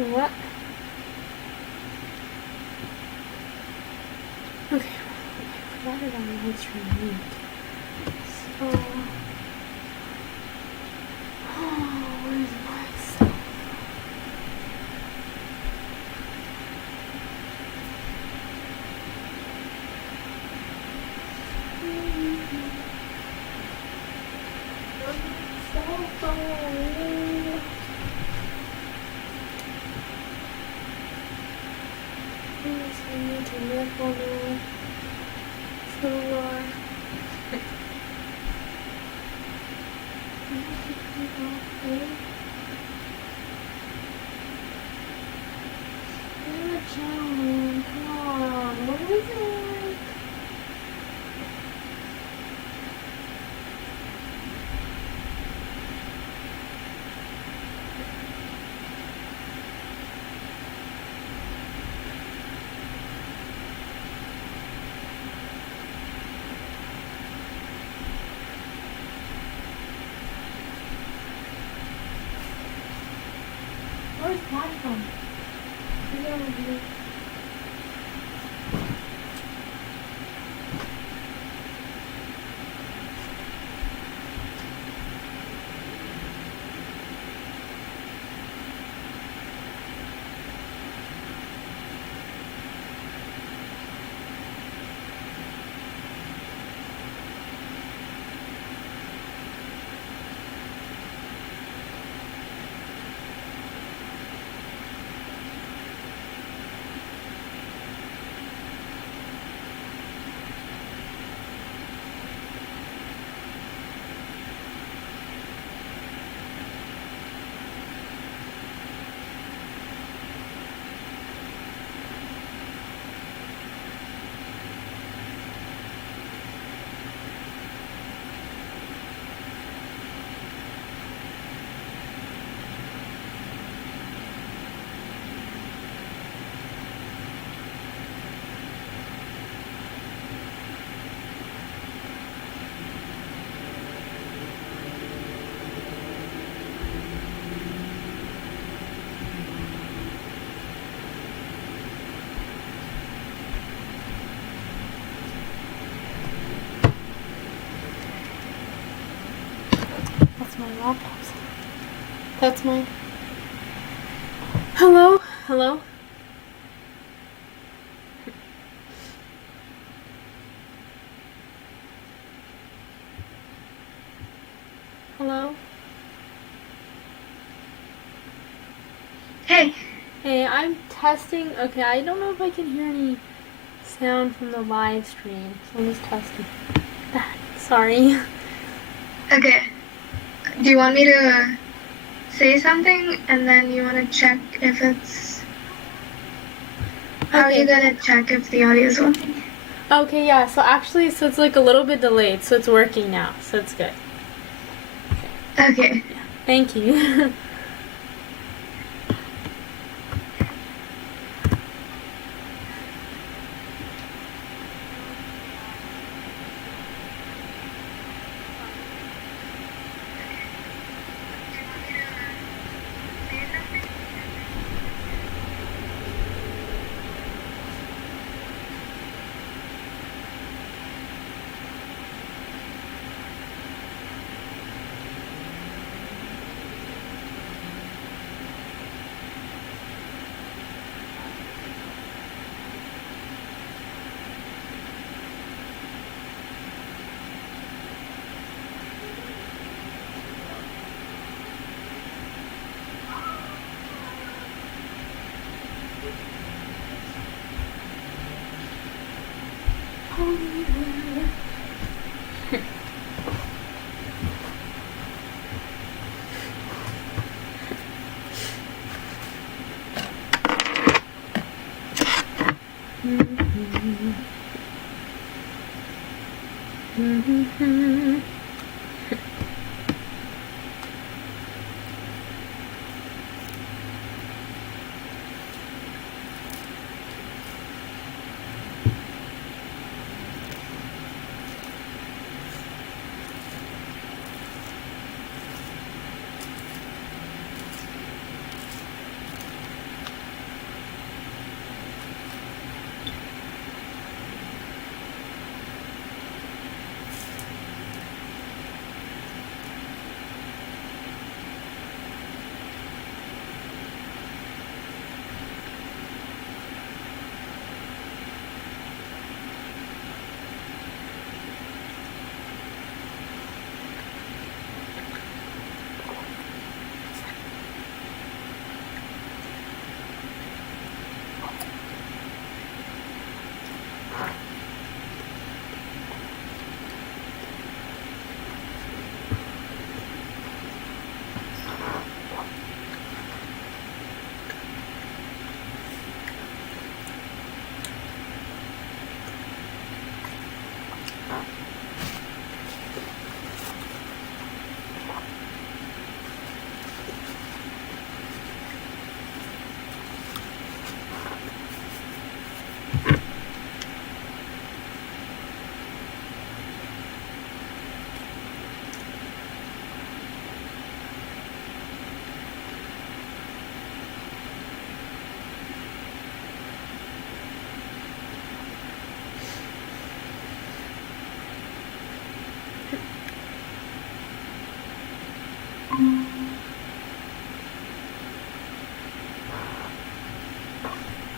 What? Okay, I forgot it on the live stream link. So, where's my cell? Cell phone. I need to look on the floor. Come on, what is it? Where's my phone? That's my laptop. That's my... Hello? Hello? Hello? Hey. Hey, I'm testing. Okay, I don't know if I can hear any sound from the live stream, so I'm just testing that. Sorry. Okay. Do you want me to say something and then you want to check if it's... How are you going to check if the audio is working? Okay, yeah, so actually, so it's like a little bit delayed, so it's working now, so it's good. Okay. Yeah, thank you.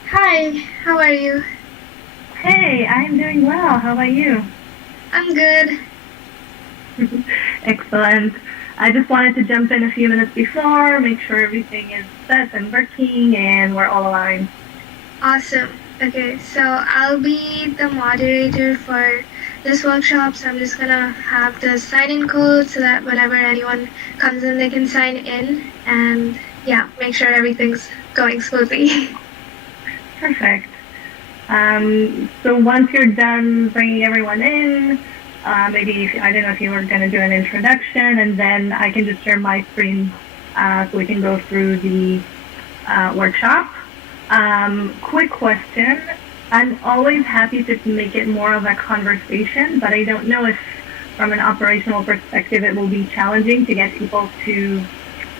Hi, how are you? Hey, I'm doing well. How about you? I'm good. Excellent. I just wanted to jump in a few minutes before, make sure everything is set and working, and we're all aligned. Awesome. Okay, so I'll be the moderator for this workshop, so I'm just gonna have the sign-in code so that whenever anyone comes in, they can sign in, and yeah, make sure everything's going smoothly. Perfect. So once you're done bringing everyone in, maybe I don't know if you were going to do an introduction, and then I can just share my screen so we can go through the workshop. Quick question. I'm always happy to make it more of a conversation, but I don't know if from an operational perspective it will be challenging to get people to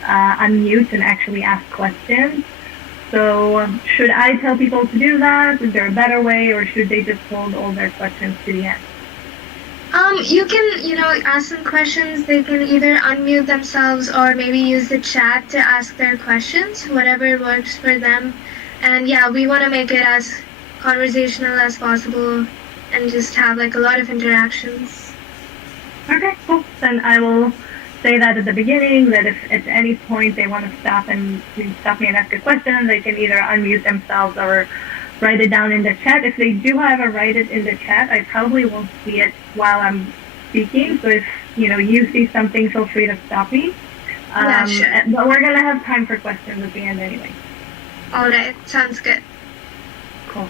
unmute and actually ask questions. So should I tell people to do that? Is there a better way, or should they just hold all their questions to the end? You can, ask some questions. They can either unmute themselves or maybe use the chat to ask their questions, whatever works for them. And yeah, we want to make it as conversational as possible and just have like a lot of interactions. Okay, cool. Then I will say that at the beginning, that if at any point they want to stop me and ask a question, they can either unmute themselves or write it down in the chat. If they do, however, write it in the chat, I probably won't see it while I'm speaking. So if you see something, feel free to stop me. Yeah, sure. But we're gonna have time for questions at the end anyway. All right, sounds good. Cool.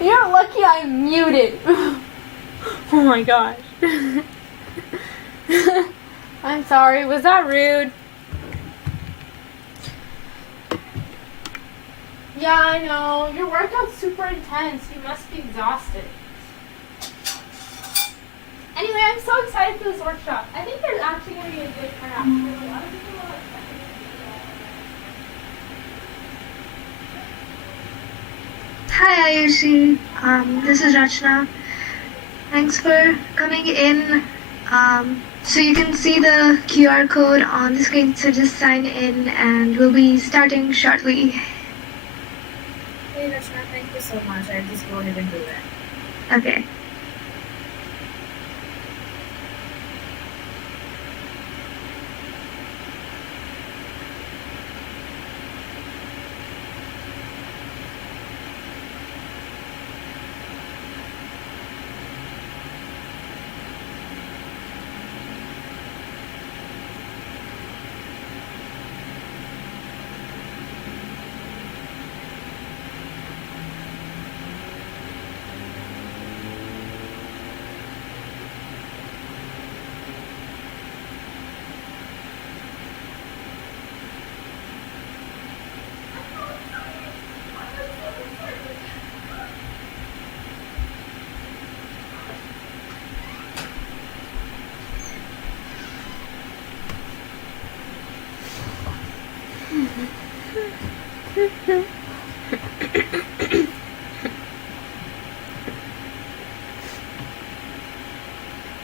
You're lucky I'm muted. Oh my gosh. I'm sorry, was that rude? Yeah, I know. Your workout's super intense. You must be exhausted. Anyway, I'm so excited for this workshop. I think there's actually going to be a good turnout because a lot of people are expecting to be Hi Ayushi, this is Rachna. Thanks for coming in. So you can see the QR code on the screen, so just sign in and we'll be starting shortly. Hey Rachna, thank you so much. I'll just go ahead and do that. Okay.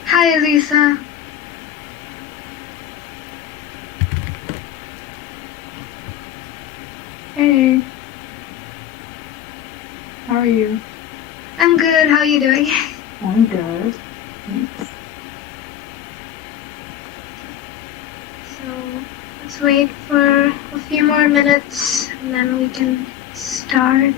Hi Elisa. Hey. How are you? I'm good, how are you doing? I'm good. Thanks. So let's wait for a few more minutes and then we can start.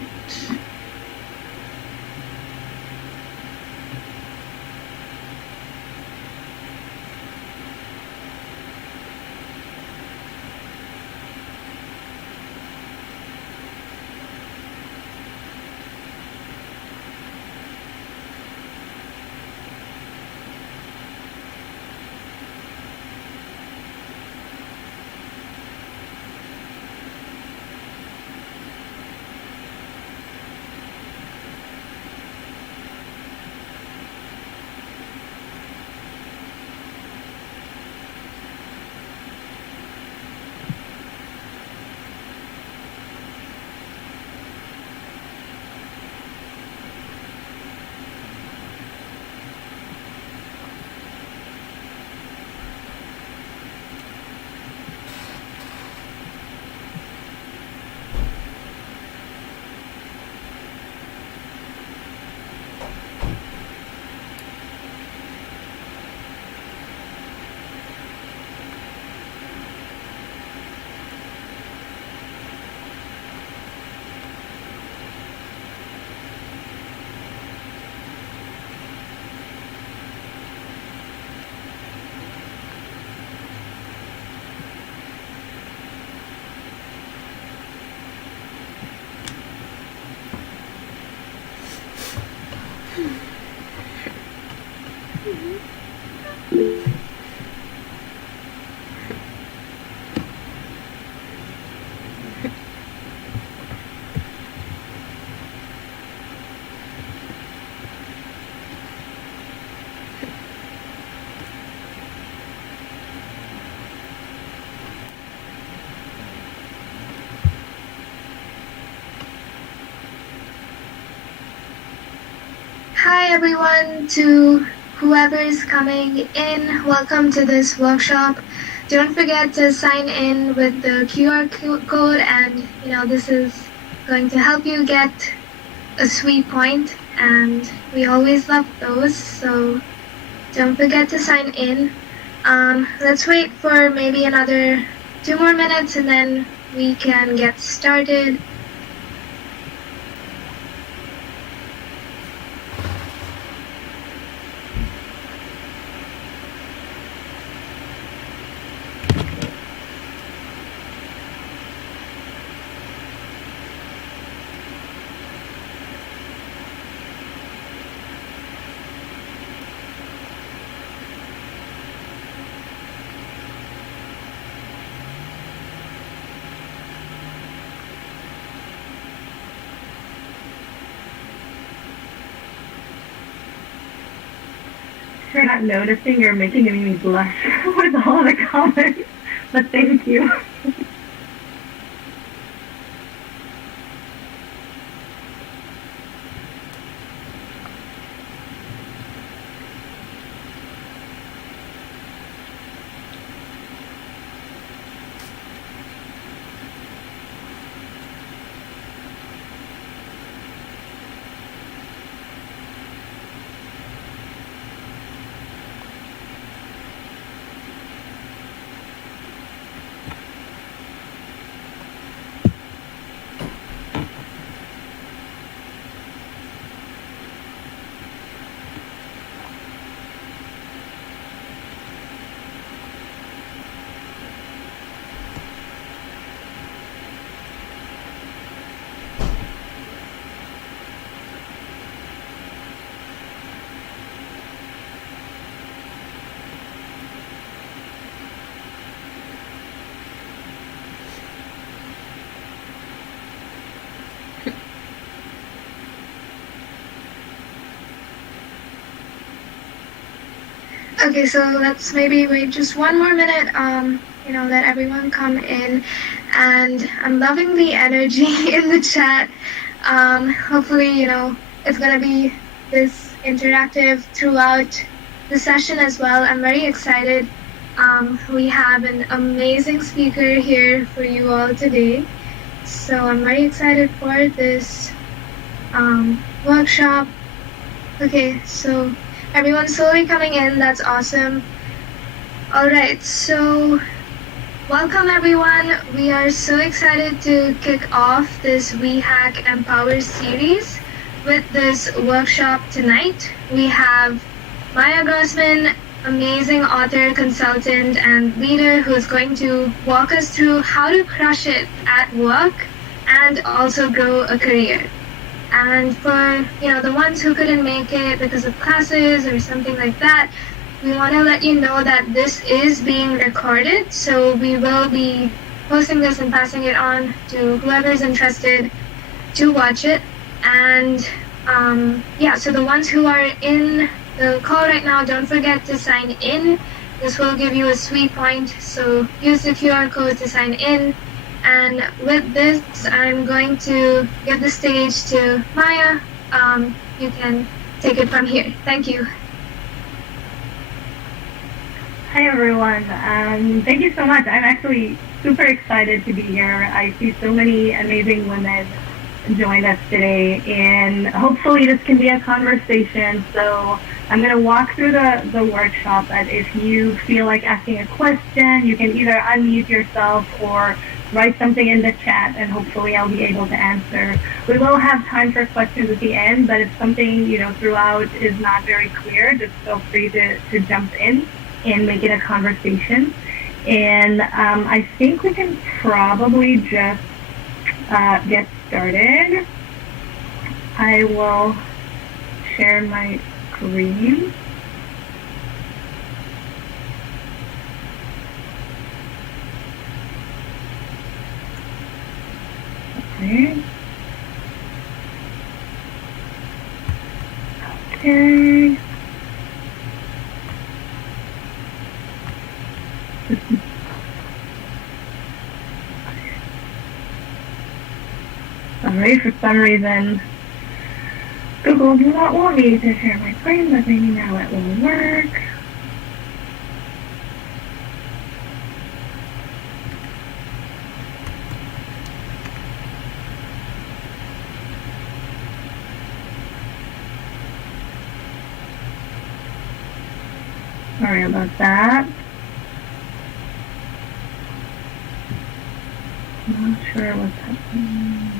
Hi everyone, to whoever is coming in, welcome to this workshop. Don't forget to sign in with the QR code, and this is going to help you get a sweet point, and we always love those, so don't forget to sign in. Let's wait for maybe another 2 more minutes and then we can get started. for not noticing. You're making me blush with all the comments, but thank you. Okay, so let's maybe wait just one more minute, let everyone come in. And I'm loving the energy in the chat. Hopefully, it's going to be this interactive throughout the session as well. I'm very excited. We have an amazing speaker here for you all today. So I'm very excited for this workshop. Okay, so everyone's slowly coming in. That's awesome. All right, so welcome everyone. We are so excited to kick off this WEHack Empower series with this workshop tonight. We have Maya Grossman, amazing author, consultant, and leader who's going to walk us through how to crush it at work and also grow a career. And for the ones who couldn't make it because of classes or something like that, we want to let you know that this is being recorded, so we will be posting this and passing it on to whoever's interested to watch it. And so the ones who are in the call right now, don't forget to sign in. This will give you a sweet point, so use the QR code to sign in. And with this, I'm going to give the stage to Maya. You can take it from here. Thank you. Hi everyone. Thank you so much. I'm actually super excited to be here. I see so many amazing women join us today, and hopefully this can be a conversation. So I'm going to walk through the workshop, but if you feel like asking a question, you can either unmute yourself or write something in the chat, and hopefully I'll be able to answer. We will have time for questions at the end, but if something throughout is not very clear, just feel free to jump in and make it a conversation. And I think we can probably just get started. I will share my screen. Okay. Okay. Alright, for some reason Google do not want me to share my screen, but maybe now it will work. Sorry about that. Not sure what's happening.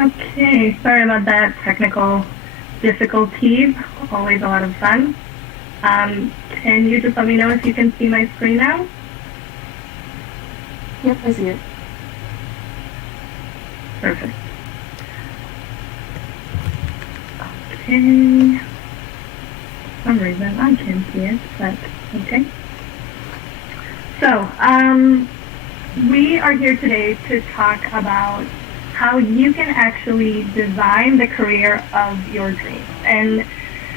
Okay, sorry about that technical difficulties. Always a lot of fun. Can you just let me know if you can see my screen now? Yep, I see it. Perfect. Okay. For some reason I can't see it, but okay. So, we are here today to talk about how you can actually design the career of your dreams. And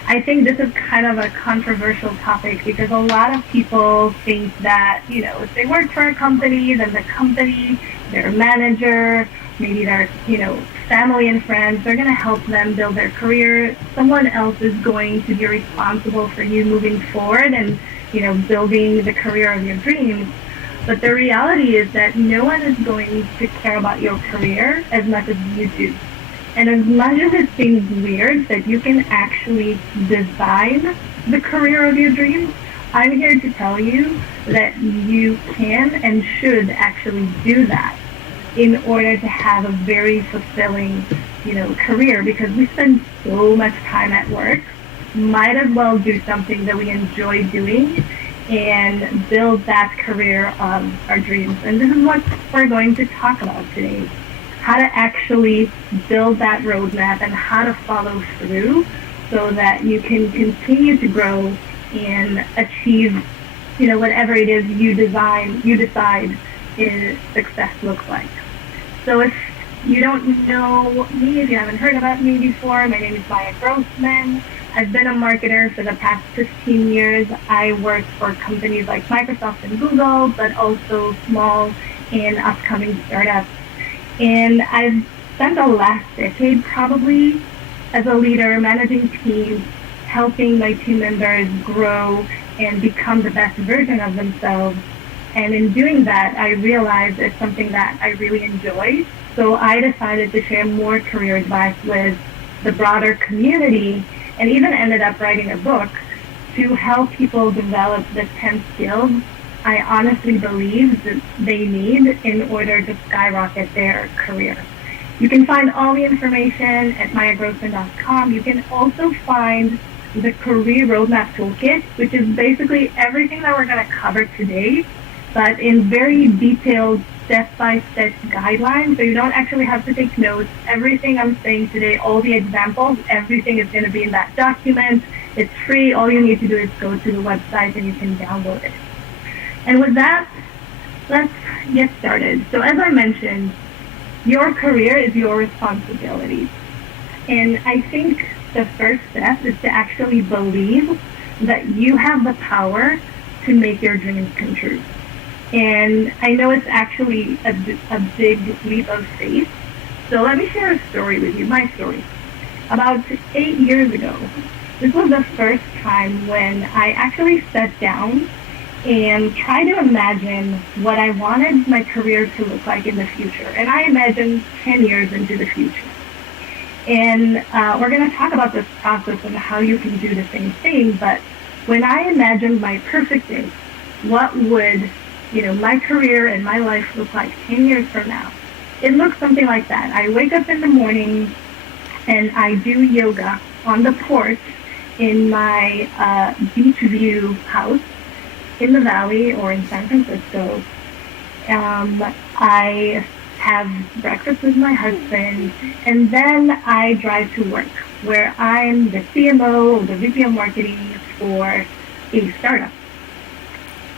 I think this is kind of a controversial topic because a lot of people think that, if they work for a company, then the company, their manager, maybe their, family and friends, they're going to help them build their career. Someone else is going to be responsible for you moving forward and, building the career of your dreams. But the reality is that no one is going to care about your career as much as you do. And as much as it seems weird that you can actually design the career of your dreams, I'm here to tell you that you can and should actually do that in order to have a very fulfilling, career, because we spend so much time at work. Might as well do something that we enjoy doing and build that career of our dreams. And this is what we're going to talk about today. How to actually build that roadmap and how to follow through so that you can continue to grow and achieve, whatever it is you decide success looks like. So if you don't know me, if you haven't heard about me before, my name is Maya Grossman. I've been a marketer for the past 15 years. I work for companies like Microsoft and Google, but also small and upcoming startups. And I've spent the last decade probably as a leader, managing teams, helping my team members grow and become the best version of themselves. And in doing that, I realized it's something that I really enjoy. So I decided to share more career advice with the broader community, and even ended up writing a book to help people develop the 10 skills I honestly believe that they need in order to skyrocket their career. You can find all the information at mayagrossman.com. You can also find the Career Roadmap Toolkit, which is basically everything that we're going to cover today, but in very detailed step-by-step guidelines, so you don't actually have to take notes. Everything I'm saying today, all the examples, everything is going to be in that document. It's free. All you need to do is go to the website and you can download it. And with that, let's get started. So as I mentioned, your career is your responsibility. And I think the first step is to actually believe that you have the power to make your dreams come true. And I know it's actually a big leap of faith. So let me share a story with you, my story. About 8 years ago, this was the first time when I actually sat down and tried to imagine what I wanted my career to look like in the future. And I imagined 10 years into the future. And we're going to talk about this process and how you can do the same thing. But when I imagined my perfect day, what would my career and my life look like 10 years from now? It looks something like that. I wake up in the morning and I do yoga on the porch in my beach view house in the valley or in San Francisco. I have breakfast with my husband, and then I drive to work where I'm the CMO, the VP of marketing for a startup.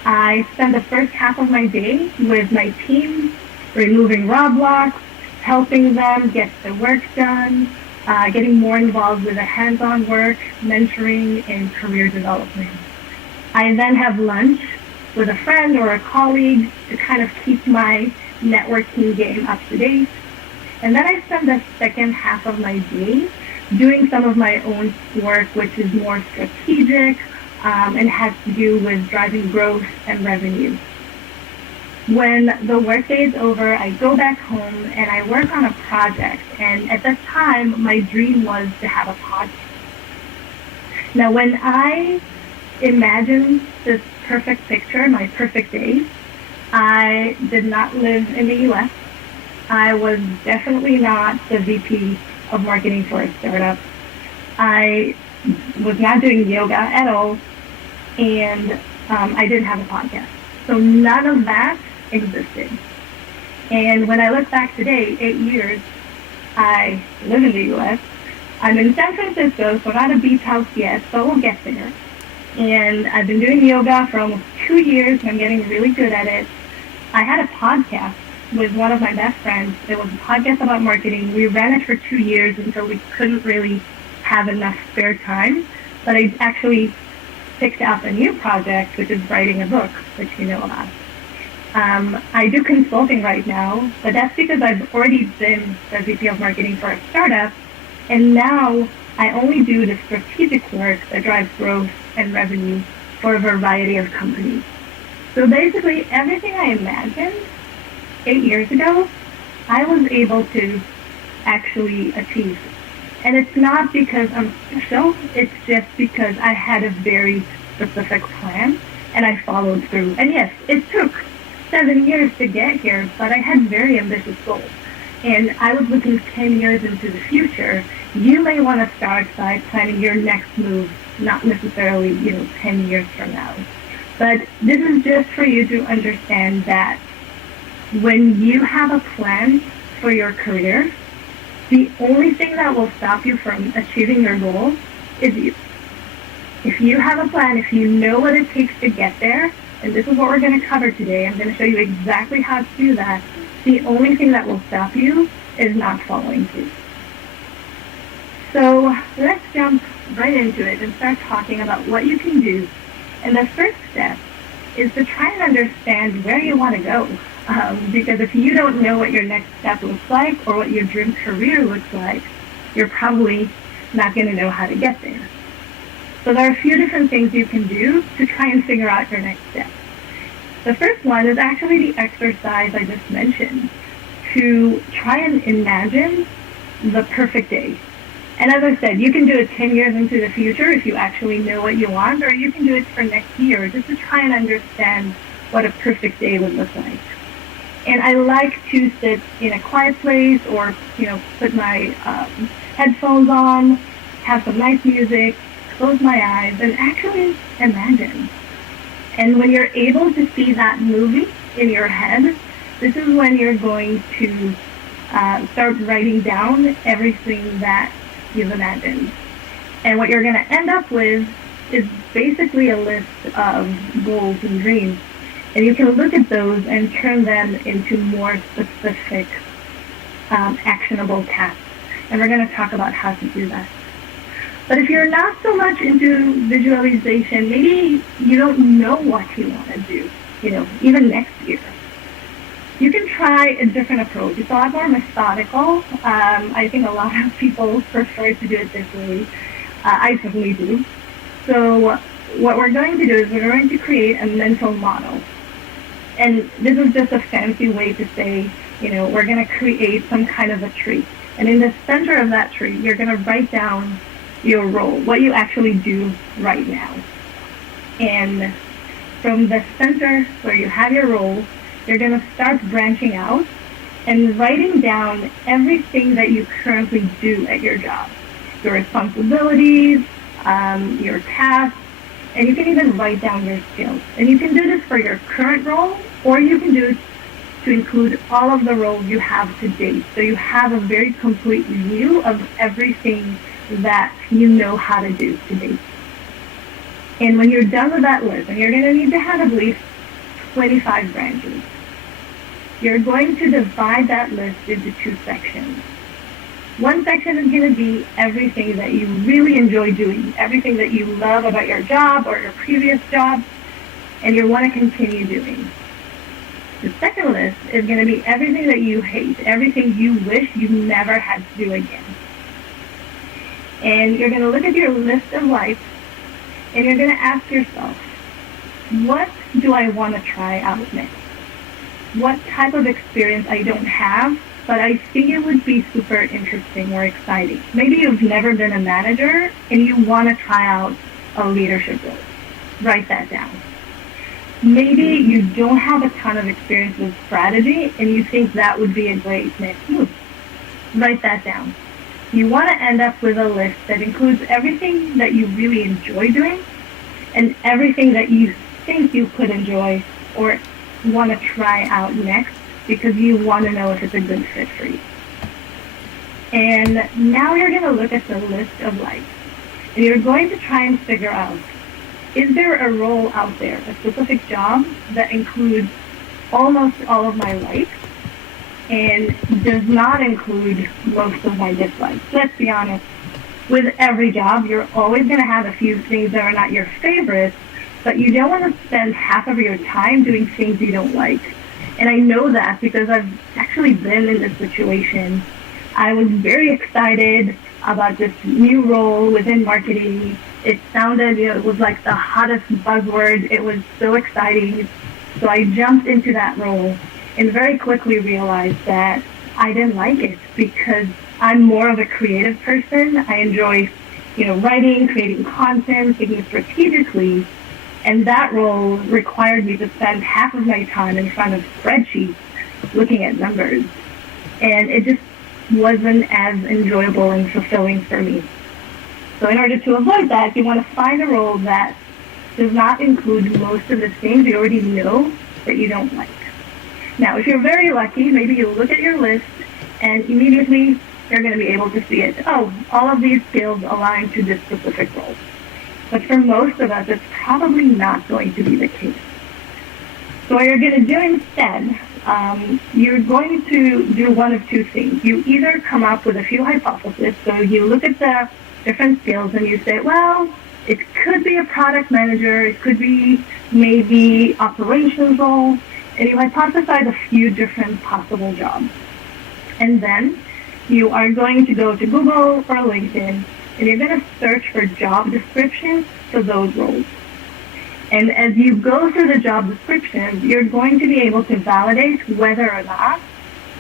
I spend the first half of my day with my team, removing roadblocks, helping them get the work done, getting more involved with the hands-on work, mentoring, and career development. I then have lunch with a friend or a colleague to kind of keep my networking game up to date. And then I spend the second half of my day doing some of my own work, which is more strategic, and has to do with driving growth and revenue. When the workday is over, I go back home and I work on a project. And at that time, my dream was to have a podcast. Now, when I imagined this perfect picture, my perfect day, I did not live in the U.S. I was definitely not the VP of marketing for a startup. I was not doing yoga at all, and I didn't have a podcast. So none of that existed. And when I look back today, 8 years, I live in the U.S. I'm in San Francisco, so not a beach house yet, but we'll get there. And I've been doing yoga for almost 2 years, and I'm getting really good at it. I had a podcast with one of my best friends. It was a podcast about marketing. We ran it for 2 years until we couldn't really have enough spare time. But I actually picked up a new project, which is writing a book, which you know about. I do consulting right now, but that's because I've already been the VP of marketing for a startup, and now I only do the strategic work that drives growth and revenue for a variety of companies. So basically, everything I imagined 8 years ago, I was able to actually achieve. And it's not because I'm special, it's just because I had a very specific plan and I followed through. And yes, it took 7 years to get here, but I had very ambitious goals. And I was looking 10 years into the future. You may want to start by planning your next move, not necessarily, 10 years from now. But this is just for you to understand that when you have a plan for your career, the only thing that will stop you from achieving your goal is you. If you have a plan, if you know what it takes to get there, and this is what we're going to cover today, I'm going to show you exactly how to do that. The only thing that will stop you is not following through. So let's jump right into it and start talking about what you can do. And the first step is to try and understand where you want to go. Because if you don't know what your next step looks like or what your dream career looks like, you're probably not going to know how to get there. So there are a few different things you can do to try and figure out your next step. The first one is actually the exercise I just mentioned, to try and imagine the perfect day. And as I said, you can do it 10 years into the future if you actually know what you want, or you can do it for next year just to try and understand what a perfect day would look like. And I like to sit in a quiet place or, put my headphones on, have some nice music, close my eyes, and actually imagine. And when you're able to see that movie in your head, this is when you're going to start writing down everything that you've imagined. And what you're going to end up with is basically a list of goals and dreams. And you can look at those and turn them into more specific, actionable tasks. And we're going to talk about how to do that. But if you're not so much into visualization, maybe you don't know what you want to do, even next year. You can try a different approach. It's a lot more methodical. I think a lot of people prefer to do it this way. I certainly do. So what we're going to do is we're going to create a mental model. And this is just a fancy way to say, we're going to create some kind of a tree. And in the center of that tree, you're going to write down your role, what you actually do right now. And from the center where you have your role, you're going to start branching out and writing down everything that you currently do at your job, your responsibilities, your tasks, and you can even write down your skills. And you can do this for your current role, or you can do it to include all of the roles you have to date. So you have a very complete view of everything that you know how to do to date. And when you're done with that list, and you're going to need to have at least 25 branches, you're going to divide that list into 2 sections. One section is going to be everything that you really enjoy doing, everything that you love about your job or your previous job, and you want to continue doing. The second list is going to be everything that you hate, everything you wish you never had to do again. And you're going to look at your list of likes, and you're going to ask yourself, what do I want to try out next? What type of experience I don't have, but I think it would be super interesting or exciting. Maybe you've never been a manager, and you want to try out a leadership role. Write that down. Maybe you don't have a ton of experience with strategy and you think that would be a great next move. Write that down. You want to end up with a list that includes everything that you really enjoy doing and everything that you think you could enjoy or want to try out next because you want to know if it's a good fit for you. And now you're going to look at the list of likes and you're going to try and figure out, is there a role out there, a specific job that includes almost all of my likes and does not include most of my dislikes? Let's be honest, with every job, you're always going to have a few things that are not your favorites, but you don't want to spend half of your time doing things you don't like. And I know that because I've actually been in this situation. I was very excited about this new role within marketing. It sounded, it was like the hottest buzzword. It was so exciting. So I jumped into that role and very quickly realized that I didn't like it because I'm more of a creative person. I enjoy, writing, creating content, thinking strategically. And that role required me to spend half of my time in front of spreadsheets looking at numbers. And it just wasn't as enjoyable and fulfilling for me. So in order to avoid that, you want to find a role that does not include most of the things you already know that you don't like. Now, if you're very lucky, maybe you look at your list and immediately you're going to be able to see it. Oh, all of these skills align to this specific role. But for most of us, it's probably not going to be the case. So what you're going to do instead, you're going to do one of two things. You either come up with a few hypotheses, so you look at the different skills and you say, well, it could be a product manager, it could be maybe operations role, and you hypothesize a few different possible jobs. And then you are going to go to Google or LinkedIn, and you're going to search for job descriptions for those roles. And as you go through the job descriptions, you're going to be able to validate whether or not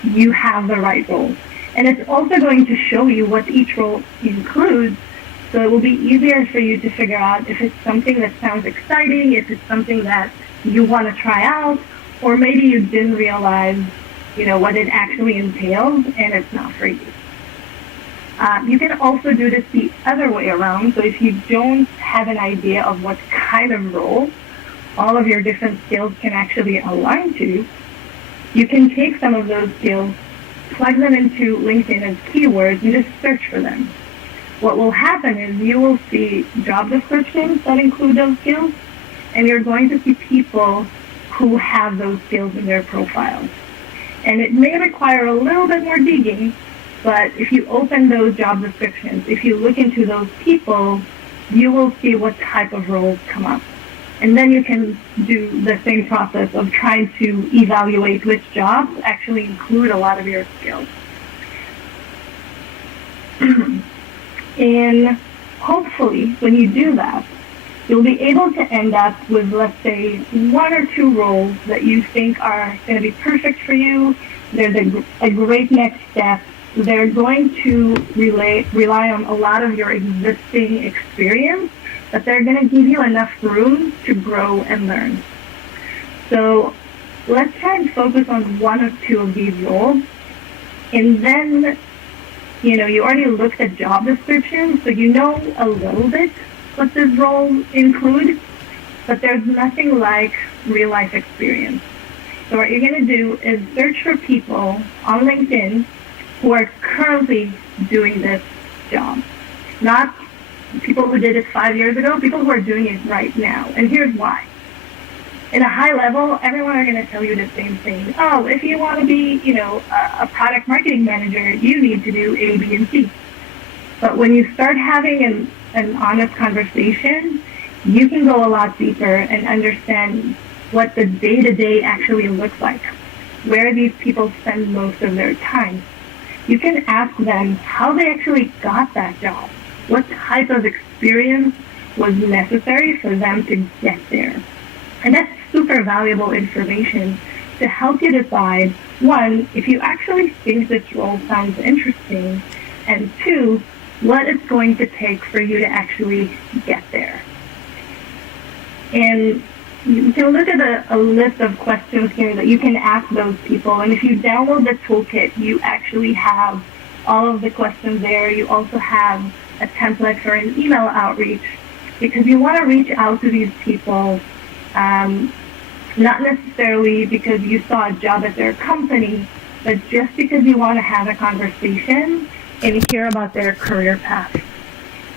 you have the right role. And it's also going to show you what each role includes, so it will be easier for you to figure out if it's something that sounds exciting, if it's something that you want to try out, or maybe you didn't realize, what it actually entails and it's not for you. You can also do this the other way around. So if you don't have an idea of what kind of role all of your different skills can actually align to, you can take some of those skills, plug them into LinkedIn as keywords, and just search for them. What will happen is you will see job descriptions that include those skills, and you're going to see people who have those skills in their profiles. And it may require a little bit more digging, but if you open those job descriptions, if you look into those people, you will see what type of roles come up. And then you can do the same process of trying to evaluate which jobs actually include a lot of your skills. And hopefully, when you do that, you'll be able to end up with, let's say, one or two roles that you think are going to be perfect for you. They're a great next step. They're going to rely on a lot of your existing experience, but they're going to give you enough room to grow and learn. So let's try and focus on one or two of these roles. And then, you already looked at job descriptions, so you know a little bit what this role includes, but there's nothing like real life experience. So what you're going to do is search for people on LinkedIn who are currently doing this job. Not people who did it 5 years ago, people who are doing it right now. And here's why. In a high level, everyone are going to tell you the same thing. Oh, if you want to be, a product marketing manager, you need to do A, B, and C. But when you start having an honest conversation, you can go a lot deeper and understand what the day-to-day actually looks like, where these people spend most of their time. You can ask them how they actually got that job, what type of experience was necessary for them to get there. And that's super valuable information to help you decide, one, if you actually think this role sounds interesting, and two, what it's going to take for you to actually get there. And you can look at a list of questions here that you can ask those people. And if you download the toolkit, you actually have all of the questions there. You also have a template for an email outreach, because you want to reach out to these people, not necessarily because you saw a job at their company, but just because you want to have a conversation and hear about their career path.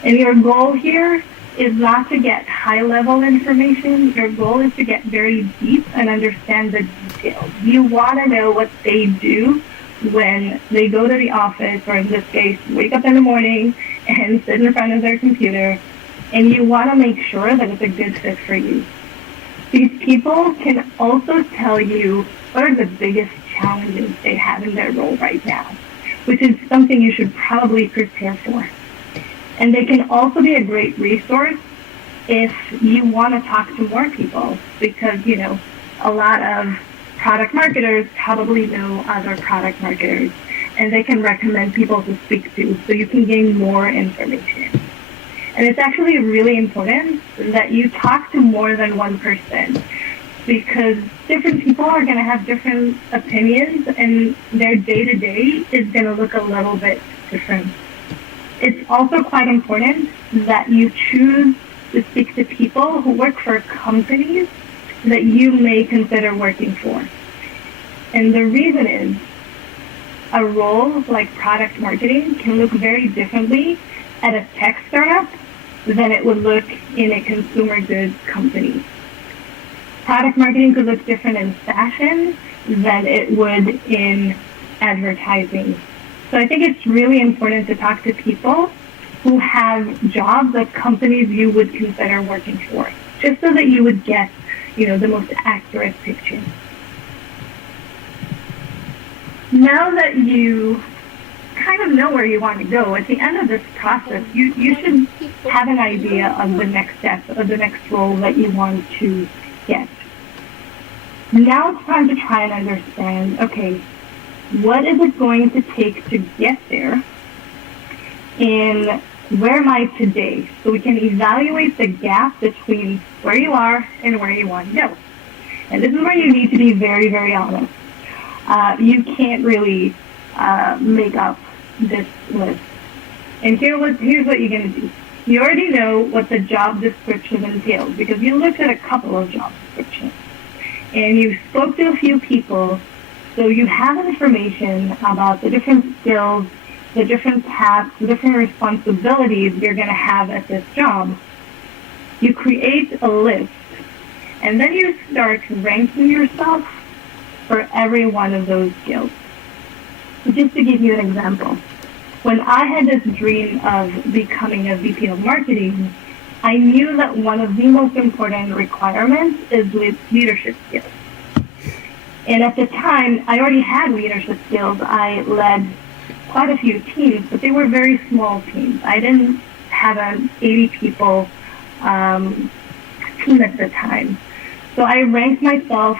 And your goal here is not to get high-level information. Your goal is to get very deep and understand the details. You want to know what they do when they go to the office, or in this case, wake up in the morning and sit in front of their computer, and you want to make sure that it's a good fit for you. These people can also tell you what are the biggest challenges they have in their role right now, which is something you should probably prepare for. And they can also be a great resource if you want to talk to more people, because, you know, a lot of product marketers probably know other product marketers, and they can recommend people to speak to, so you can gain more information. And it's actually really important that you talk to more than one person, because different people are going to have different opinions, and their day-to-day is going to look a little bit different. It's also quite important that you choose to speak to people who work for companies that you may consider working for. And the reason is, a role like product marketing can look very differently at a tech startup than it would look in a consumer goods company. Product marketing could look different in fashion than it would in advertising. So I think it's really important to talk to people who have jobs at companies you would consider working for, just so that you would get, you know, the most accurate picture. Now that you kind of know where you want to go, at the end of this process, you should have an idea of the next step, of the next role that you want to get. Now it's time to try and understand, okay, what is it going to take to get there, and where am I today? So we can evaluate the gap between where you are and where you want to go. And this is where you need to be very, very honest. You can't really make up this list. And here's what you're going to do. You already know what the job description entails, because you looked at a couple of job descriptions. And you spoke to a few people, so you have information about the different skills, the different tasks, the different responsibilities you're going to have at this job. You create a list, and then you start ranking yourself for every one of those skills. So just to give you an example, when I had this dream of becoming a VP of marketing, I knew that one of the most important requirements is leadership skills. And at the time, I already had leadership skills. I led quite a few teams, but they were very small teams. I didn't have an 80 people team at the time. So I ranked myself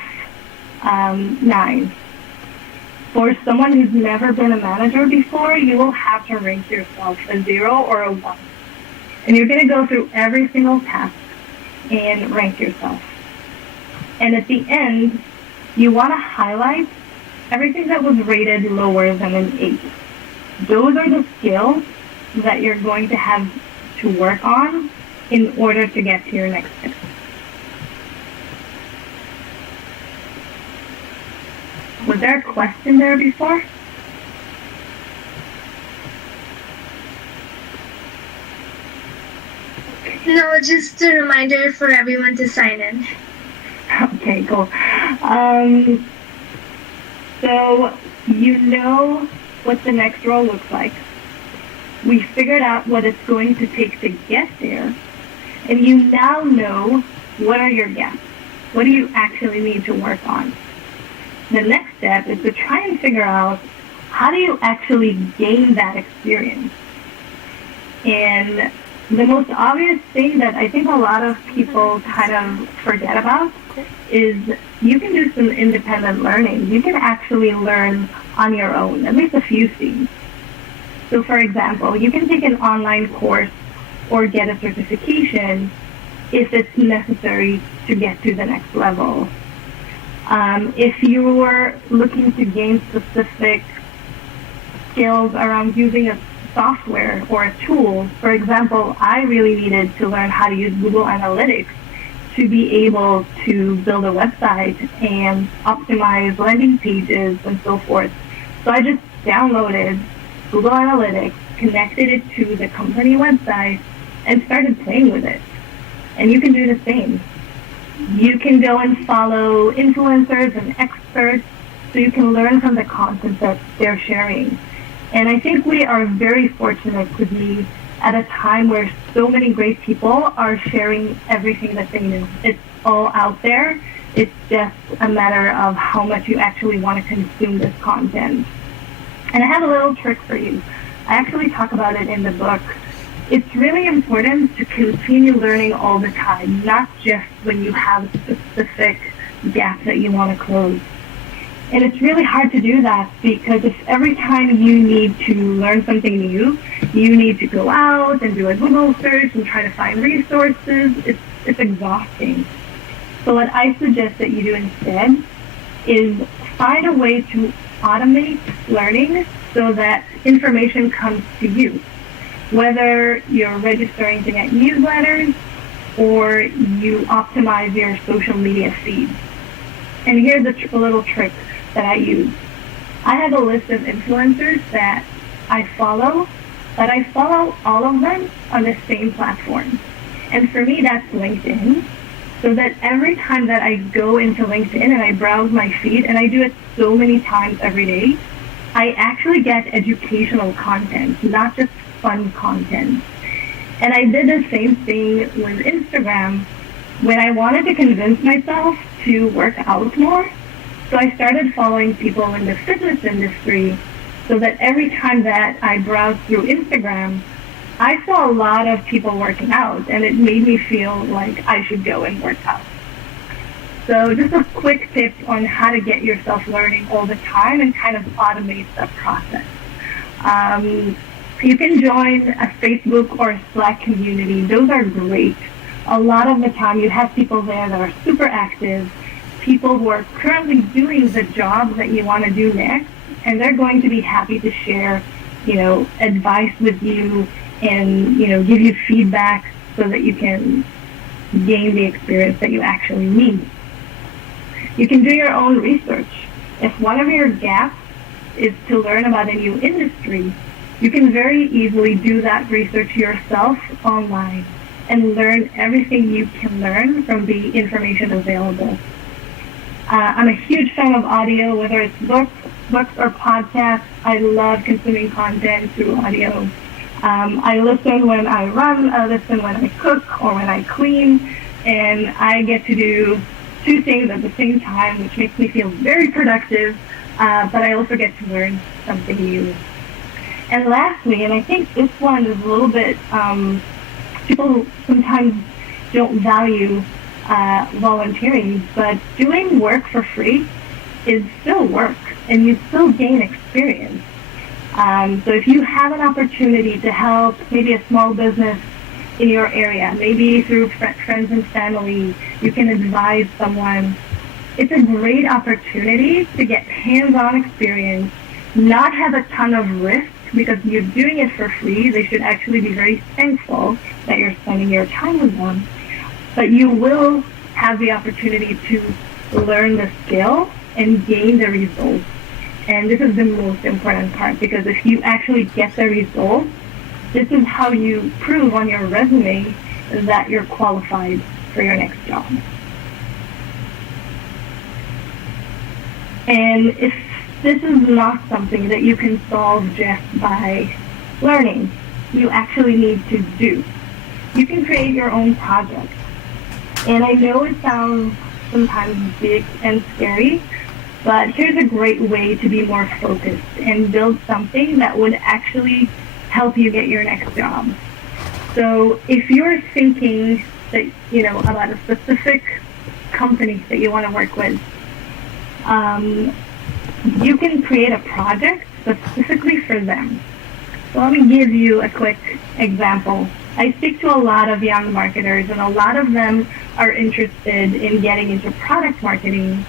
9. For someone who's never been a manager before, you will have to rank yourself a 0 or a 1. And you're going to go through every single task and rank yourself. And at the end, you want to highlight everything that was rated lower than an 8. Those are the skills that you're going to have to work on in order to get to your next step. Was there a question there before? No, just a reminder for everyone to sign in. Okay, cool. So you know what the next role looks like. We figured out what it's going to take to get there, and you now know what are your gaps. What do you actually need to work on? The next step is to try and figure out how do you actually gain that experience. And the most obvious thing that I think a lot of people kind of forget about is you can do some independent learning. You can actually learn on your own, at least a few things. So for example, you can take an online course or get a certification if it's necessary to get to the next level. If you're looking to gain specific skills around using a software or a tool, for example, I really needed to learn how to use Google Analytics to be able to build a website and optimize landing pages and so forth. So I just downloaded Google Analytics, connected it to the company website, and started playing with it. And you can do the same. You can go and follow influencers and experts so you can learn from the content that they're sharing. And I think we are very fortunate to be at a time where so many great people are sharing everything that they know. It's all out there. It's just a matter of how much you actually want to consume this content. And I have a little trick for you. I actually talk about it in the book. It's really important to continue learning all the time, not just when you have a specific gap that you want to close. And it's really hard to do that because if every time you need to learn something new, you need to go out and do a Google search and try to find resources, it's exhausting. So what I suggest that you do instead is find a way to automate learning so that information comes to you. Whether you're registering to get newsletters or you optimize your social media feed. And here's a little trick that I use. I have a list of influencers that I follow, but I follow all of them on the same platform. And for me, that's LinkedIn. So that every time that I go into LinkedIn and I browse my feed, and I do it so many times every day, I actually get educational content, not just fun content. And I did the same thing with Instagram when I wanted to convince myself to work out more. So I started following people in the fitness industry so that every time that I browsed through Instagram, I saw a lot of people working out, and it made me feel like I should go and work out. So just a quick tip on how to get yourself learning all the time and kind of automate the process. You can join a Facebook or a Slack community. Those are great. A lot of the time you have people there that are super active, people who are currently doing the job that you want to do next, and they're going to be happy to share, advice with you and, give you feedback so that you can gain the experience that you actually need. You can do your own research. If one of your gaps is to learn about a new industry, you can very easily do that research yourself online and learn everything you can learn from the information available. I'm a huge fan of audio, whether it's books or podcasts. I love consuming content through audio. I listen when I run, I listen when I cook or when I clean, and I get to do two things at the same time, which makes me feel very productive, but I also get to learn something new. And lastly, and I think this one is a little bit, people sometimes don't value volunteering, but doing work for free is still work, and you still gain experience. So if you have an opportunity to help maybe a small business in your area, maybe through friends and family, you can advise someone. It's a great opportunity to get hands-on experience, not have a ton of risk, because you're doing it for free. They should actually be very thankful that you're spending your time with them. But you will have the opportunity to learn the skill and gain the results. And this is the most important part, because if you actually get the results, this is how you prove on your resume that you're qualified for your next job. And if this is not something that you can solve just by learning, you actually need to do. You can create your own project. And I know it sounds sometimes big and scary, but here's a great way to be more focused and build something that would actually help you get your next job. So if you're thinking that, about a specific company that you want to work with, you can create a project specifically for them. So let me give you a quick example. I speak to a lot of young marketers, and a lot of them are interested in getting into product marketing,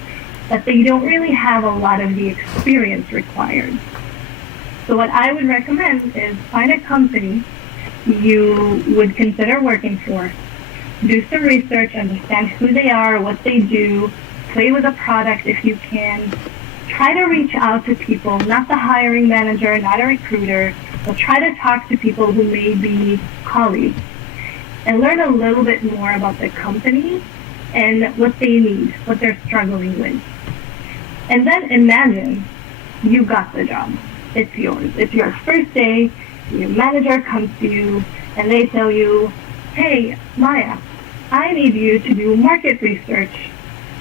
but they don't really have a lot of the experience required. So what I would recommend is find a company you would consider working for, do some research, understand who they are, what they do, play with the product if you can. Try to reach out to people, not the hiring manager, not a recruiter, but try to talk to people who may be colleagues and learn a little bit more about the company and what they need, what they're struggling with. And then imagine you got the job. It's yours. It's your first day. Your manager comes to you and they tell you, hey, Maya, I need you to do market research.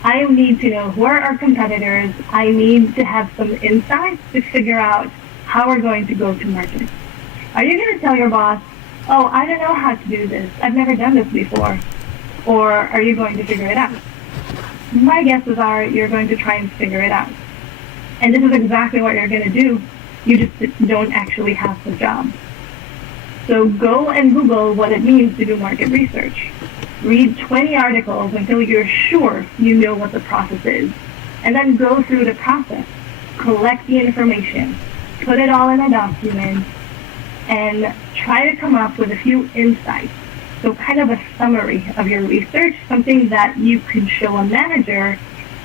I need to know who are our competitors. I need to have some insights to figure out how we're going to go to market. Are you going to tell your boss, oh, I don't know how to do this. I've never done this before. Or are you going to figure it out? My guesses are you're going to try and figure it out. And this is exactly what you're going to do. You just don't actually have the job. So go and Google what it means to do market research. Read 20 articles until you're sure you know what the process is. And then go through the process. Collect the information. Put it all in a document. And try to come up with a few insights. So kind of a summary of your research, something that you can show a manager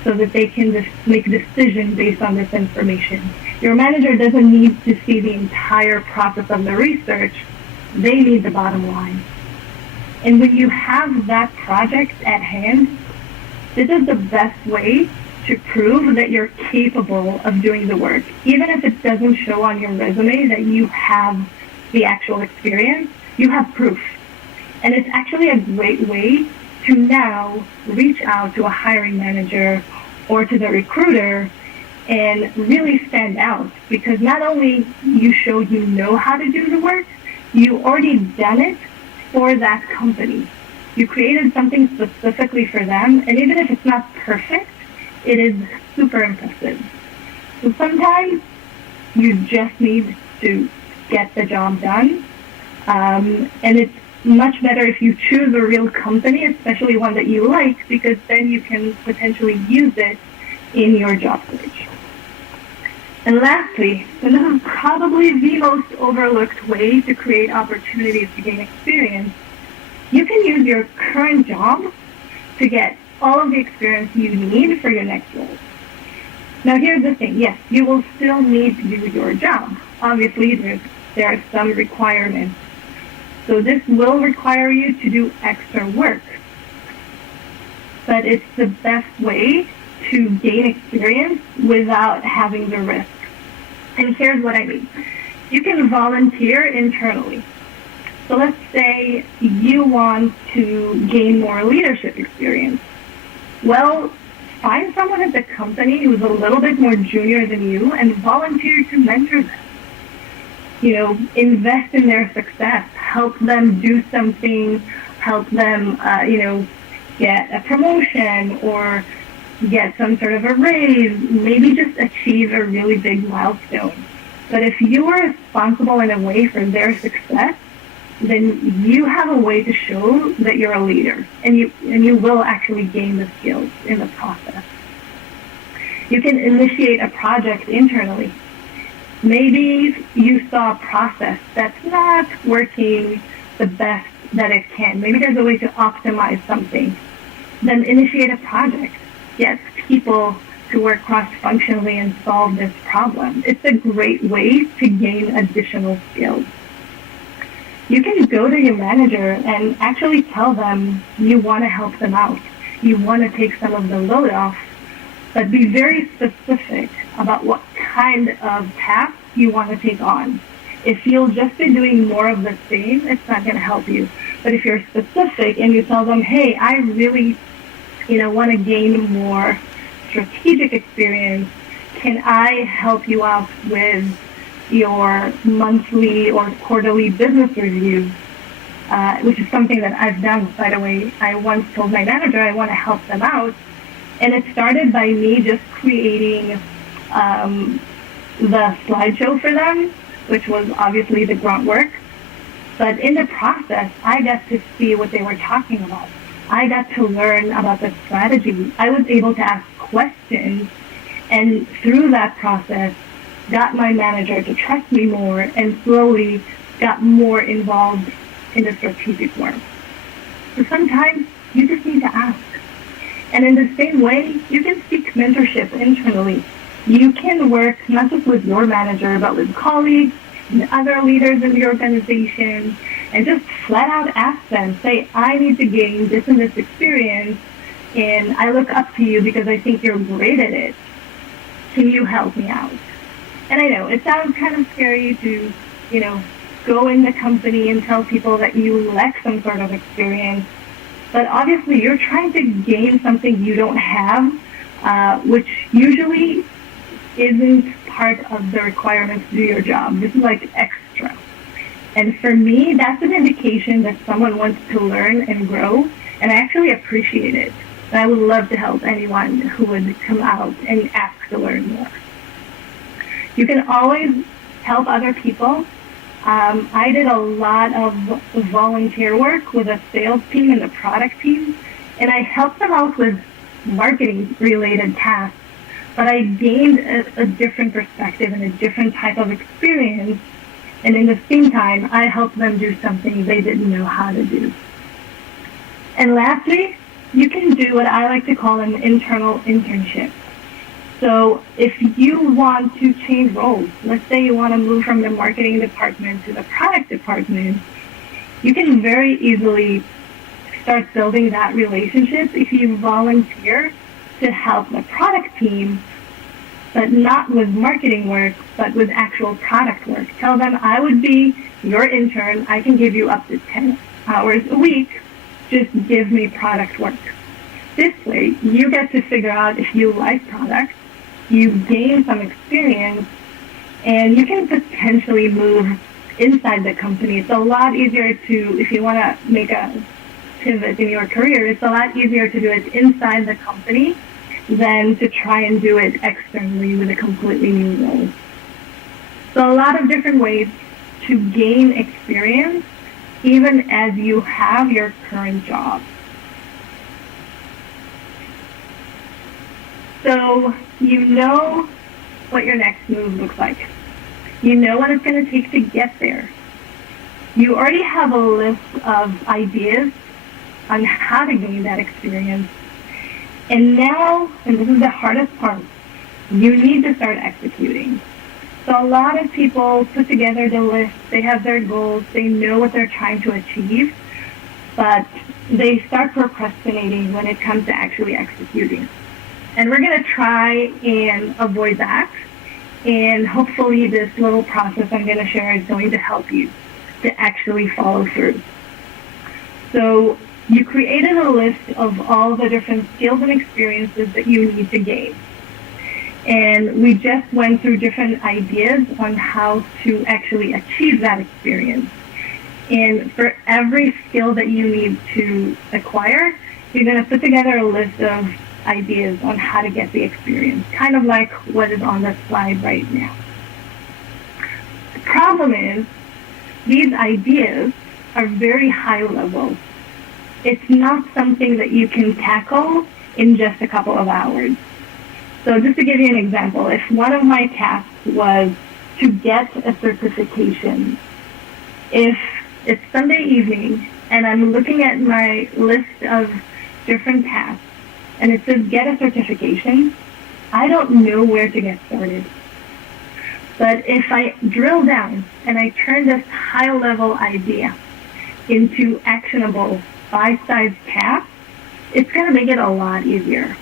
so that they can just make a decision based on this information. Your manager doesn't need to see the entire process of the research. They need the bottom line. And when you have that project at hand, this is the best way to prove that you're capable of doing the work. Even if it doesn't show on your resume that you have the actual experience, you have proof. And it's actually a great way to now reach out to a hiring manager or to the recruiter and really stand out, because not only you show you know how to do the work, you already done it for that company. You created something specifically for them, and even if it's not perfect, it is super impressive. So sometimes you just need to get the job done, and it's much better if you choose a real company, especially one that you like, because then you can potentially use it in your job search. And lastly, and this is probably the most overlooked way to create opportunities to gain experience, you can use your current job to get all of the experience you need for your next role. Now here's the thing, yes, you will still need to do your job. Obviously, there are some requirements. So this will require you to do extra work. But it's the best way to gain experience without having the risk. And here's what I mean. You can volunteer internally. So let's say you want to gain more leadership experience. Well, find someone at the company who's a little bit more junior than you and volunteer to mentor them. You know, invest in their success, help them do something, help them, get a promotion or get some sort of a raise, maybe just achieve a really big milestone. But if you are responsible in a way for their success, then you have a way to show that you're a leader, and you will actually gain the skills in the process. You can initiate a project internally. Maybe you saw a process that's not working the best that it can. Maybe there's a way to optimize something. Then initiate a project. Get people to work cross-functionally and solve this problem. It's a great way to gain additional skills. You can go to your manager and actually tell them you want to help them out. You want to take some of the load off, but be very specific about what kind of tasks you want to take on. If you'll just be doing more of the same, it's not going to help you. But if you're specific and you tell them, hey, I really want to gain more strategic experience, can I help you out with your monthly or quarterly business reviews, which is something that I've done, by the way. I once told my manager I want to help them out, and it started by me just creating the slideshow for them, which was obviously the grunt work. But in the process, I got to see what they were talking about. I got to learn about the strategy. I was able to ask questions, and through that process, got my manager to trust me more and slowly got more involved in the strategic work. So sometimes you just need to ask. And in the same way, you can seek mentorship internally. You can work not just with your manager, but with colleagues and other leaders in the organization, and just flat out ask them, say, I need to gain this and this experience, and I look up to you because I think you're great at it. Can you help me out? And I know it sounds kind of scary to, go in the company and tell people that you lack some sort of experience, but obviously you're trying to gain something you don't have, which usually isn't part of the requirements to do your job. This is like extra. And for me, that's an indication that someone wants to learn and grow, and I actually appreciate it. And I would love to help anyone who would come out and ask to learn more. You can always help other people. I did a lot of volunteer work with a sales team and the product team, and I helped them out with marketing-related tasks. But I gained a different perspective and a different type of experience, and in the same time, I helped them do something they didn't know how to do. And lastly, you can do what I like to call an internal internship. So if you want to change roles, let's say you want to move from the marketing department to the product department, you can very easily start building that relationship if you volunteer to help the product team, but not with marketing work, but with actual product work. Tell them, I would be your intern. I can give you up to 10 hours a week. Just give me product work. This way, you get to figure out if you like products, you gain some experience, and you can potentially move inside the company. It's a lot easier to, if you want to make a pivot in your career, it's a lot easier to do it inside the company than to try and do it externally with a completely new role. So a lot of different ways to gain experience, even as you have your current job. So you know what your next move looks like. You know what it's going to take to get there. You already have a list of ideas on how to gain that experience. And now, and this is the hardest part, you need to start executing. So a lot of people put together the list, they have their goals, they know what they're trying to achieve, but they start procrastinating when it comes to actually executing. And we're going to try and avoid that. And hopefully this little process I'm going to share is going to help you to actually follow through. So you created a list of all the different skills and experiences that you need to gain. And we just went through different ideas on how to actually achieve that experience. And for every skill that you need to acquire, you're going to put together a list of ideas on how to get the experience, kind of like what is on the slide right now. The problem is, these ideas are very high level. It's not something that you can tackle in just a couple of hours. So just to give you an example, if one of my tasks was to get a certification, if it's Sunday evening and I'm looking at my list of different tasks and it says get a certification, I don't know where to get started. But if I drill down and I turn this high-level idea into actionable bite-sized tasks, it's going to make it a lot easier.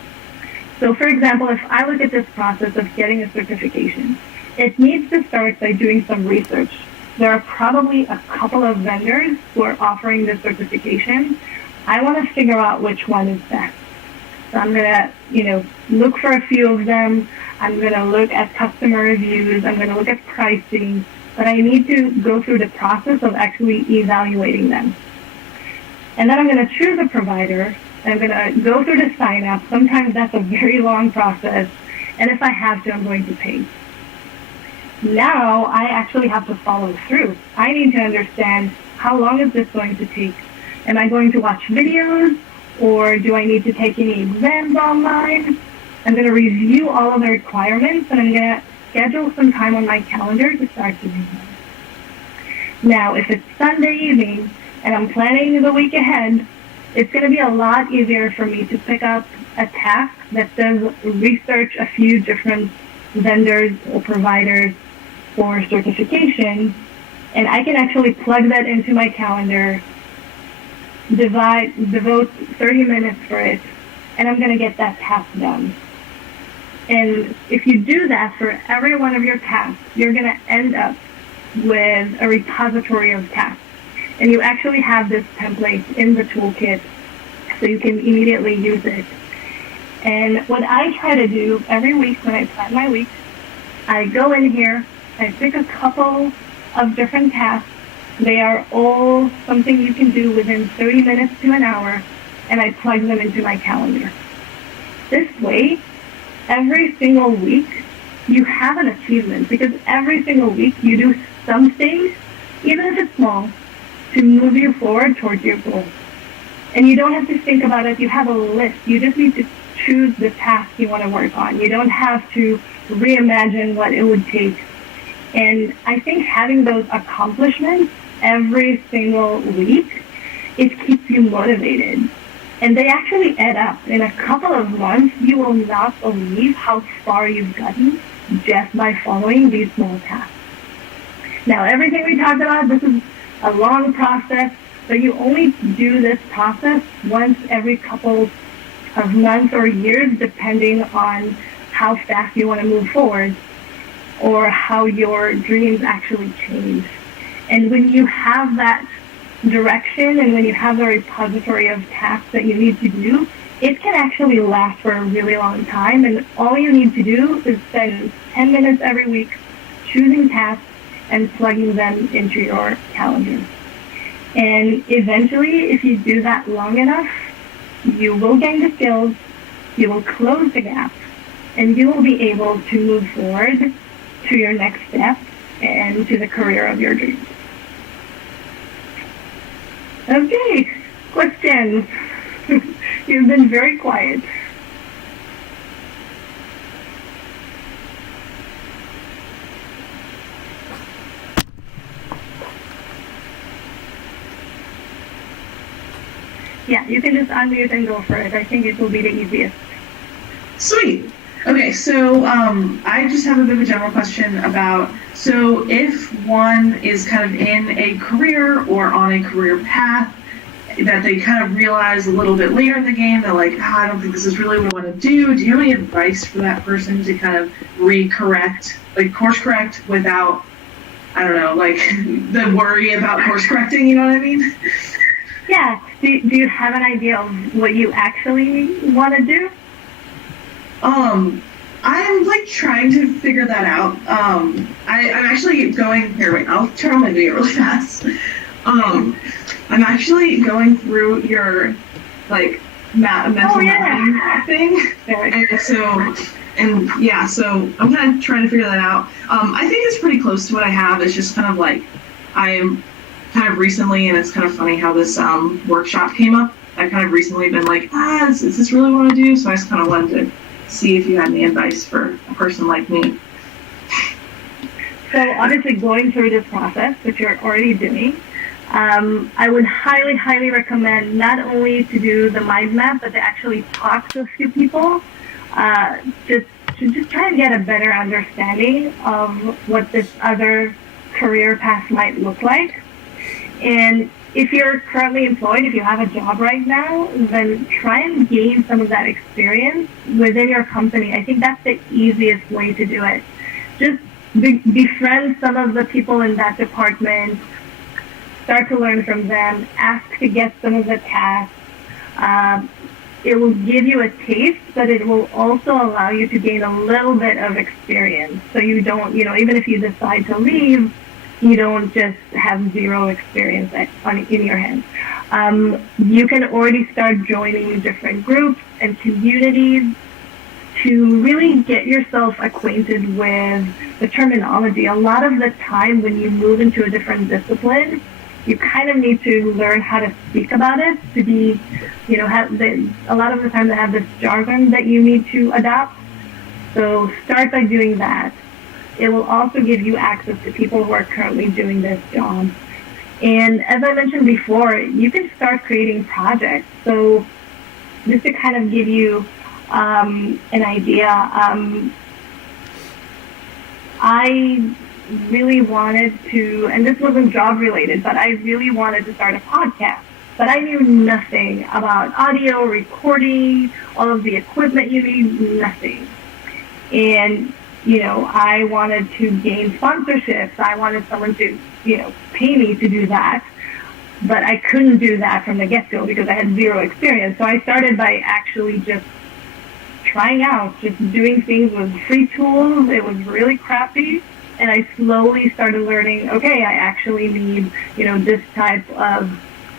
So for example, if I look at this process of getting a certification, it needs to start by doing some research. There are probably a couple of vendors who are offering this certification. I want to figure out which one is best. So I'm going to, look for a few of them. I'm going to look at customer reviews. I'm going to look at pricing. But I need to go through the process of actually evaluating them. And then I'm going to choose a provider. I'm going to go through the sign up. Sometimes that's a very long process. And if I have to, I'm going to pay. Now I actually have to follow through. I need to understand how long is this going to take? Am I going to watch videos, or do I need to take any exams online? I'm going to review all of the requirements, and I'm going to schedule some time on my calendar to start doing them. Now, if it's Sunday evening and I'm planning the week ahead, it's going to be a lot easier for me to pick up a task that says research a few different vendors or providers for certification, and I can actually plug that into my calendar, devote 30 minutes for it, and I'm going to get that task done. And if you do that for every one of your tasks, you're going to end up with a repository of tasks. And you actually have this template in the toolkit, so you can immediately use it. And what I try to do every week when I plan my week, I go in here, I pick a couple of different tasks. They are all something you can do within 30 minutes to an hour, and I plug them into my calendar. This way, every single week, you have an achievement, because every single week you do something, even if it's small, to move you forward towards your goal. And you don't have to think about it. You have a list. You just need to choose the task you want to work on. You don't have to reimagine what it would take. And I think having those accomplishments every single week, it keeps you motivated. And they actually add up. In a couple of months, you will not believe how far you've gotten just by following these small tasks. Now, everything we talked about, this is a long process, but you only do this process once every couple of months or years, depending on how fast you want to move forward or how your dreams actually change. And when you have that direction and when you have a repository of tasks that you need to do, it can actually last for a really long time. And all you need to do is spend 10 minutes every week choosing tasks and plugging them into your calendar. And eventually, if you do that long enough, you will gain the skills, you will close the gap, and you will be able to move forward to your next step and to the career of your dreams. Okay, questions? You've been very quiet. Yeah, you can just unmute and go for it. I think it will be the easiest. Sweet. Okay, so I just have a bit of a general question about, so if one is kind of in a career or on a career path that they kind of realize a little bit later in the game, they're like, I don't think this is really what I want to do. Do you have any advice for that person to kind of course correct without, I don't know, like the worry about course correcting, you know what I mean? Yeah. Do you have an idea of what you actually want to do? I'm like trying to figure that out. I'm actually going here. Wait, I'll turn on my video really fast. I'm actually going through your like mental mapping thing, and so I'm kind of trying to figure that out. I think it's pretty close to what I have. It's just kind of like I am kind of recently, and it's kind of funny how this workshop came up. I've kind of recently been like, is this really what I do? So I just kind of wanted to see if you had any advice for a person like me. So obviously going through this process, which you're already doing, I would highly, highly recommend not only to do the mind map, but to actually talk to a few people, just try and get a better understanding of what this other career path might look like. And if you're currently employed, if you have a job right now, then try and gain some of that experience within your company. I think that's the easiest way to do it. Just befriend some of the people in that department, start to learn from them, ask to get some of the tasks. It will give you a taste, but it will also allow you to gain a little bit of experience. So you don't, even if you decide to leave, you don't just have zero experience in your hands. You can already start joining different groups and communities to really get yourself acquainted with the terminology. A lot of the time when you move into a different discipline, you kind of need to learn how to speak about it to be, a lot of the time they have this jargon that you need to adopt. So start by doing that. It will also give you access to people who are currently doing this job. And as I mentioned before, you can start creating projects. So just to kind of give you an idea, I really wanted to, and this wasn't job related, but I really wanted to start a podcast. But I knew nothing about audio, recording, all of the equipment you need, nothing. And, I wanted to gain sponsorships. I wanted someone to, pay me to do that. But I couldn't do that from the get-go because I had zero experience. So I started by actually just trying out, just doing things with free tools. It was really crappy. And I slowly started learning, okay, I actually need, this type of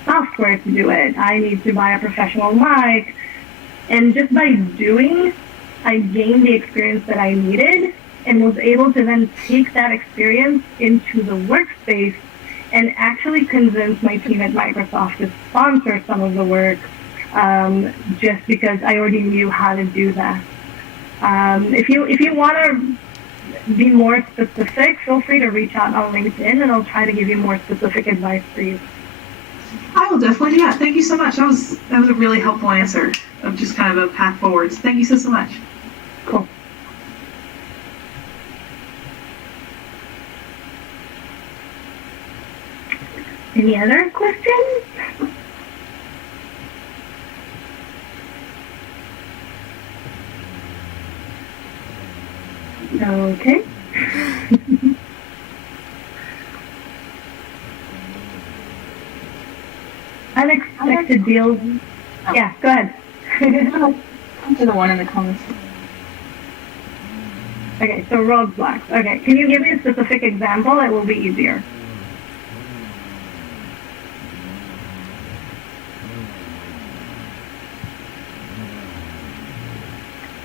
software to do it. I need to buy a professional mic. And just by doing, I gained the experience that I needed and was able to then take that experience into the workspace and actually convince my team at Microsoft to sponsor some of the work just because I already knew how to do that. If you want to be more specific, feel free to reach out on LinkedIn and I'll try to give you more specific advice for you. I will definitely do that. Thank you so much. That was a really helpful answer of just kind of a path forwards. Thank you so much. Cool. Any other questions? Okay. Unexpected deals. Yeah, go ahead. Come to the one in the comments. Okay, so roadblocks. Okay, can you give me a specific example? It will be easier.